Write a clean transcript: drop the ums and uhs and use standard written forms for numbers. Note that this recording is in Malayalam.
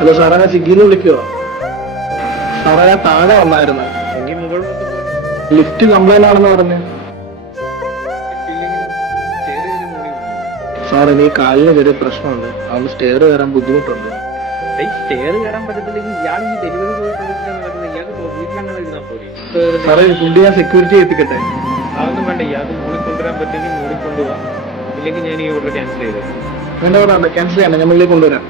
ഹലോ സാറേ, ഞാൻ സ്വിഗ്ഗിന്ന് വിളിക്കുവോ? സാറേ, ഞാൻ താഴെ വന്നായിരുന്നു. ലിഫ്റ്റ് കംപ്ലൈന്റ് ആണെന്ന് പറഞ്ഞു. സാറേ, നീ കാലിന് ചെറിയ പ്രശ്നമുണ്ട്, അതുകൊണ്ട് സ്റ്റെയർ കയറാൻ ബുദ്ധിമുട്ടുണ്ട്. സാറേ, ഫുഡ് ഞാൻ സെക്യൂരിറ്റി എത്തിക്കട്ടെ? അതൊന്നും വേണ്ട, ഇയാൾക്ക് മുകളിൽ കൊണ്ടുവരാൻ പറ്റുമെങ്കിൽ മുകളിൽ കൊണ്ടുപോകാം, ഇല്ലെങ്കിൽ ഞാൻ ഈ ഓർഡർ ക്യാൻസൽ ചെയ്തത്. വേണ്ട, ക്യാൻസൽ ചെയ്യണ്ട, ഞാൻ മുകളിൽ കൊണ്ടുവരാം.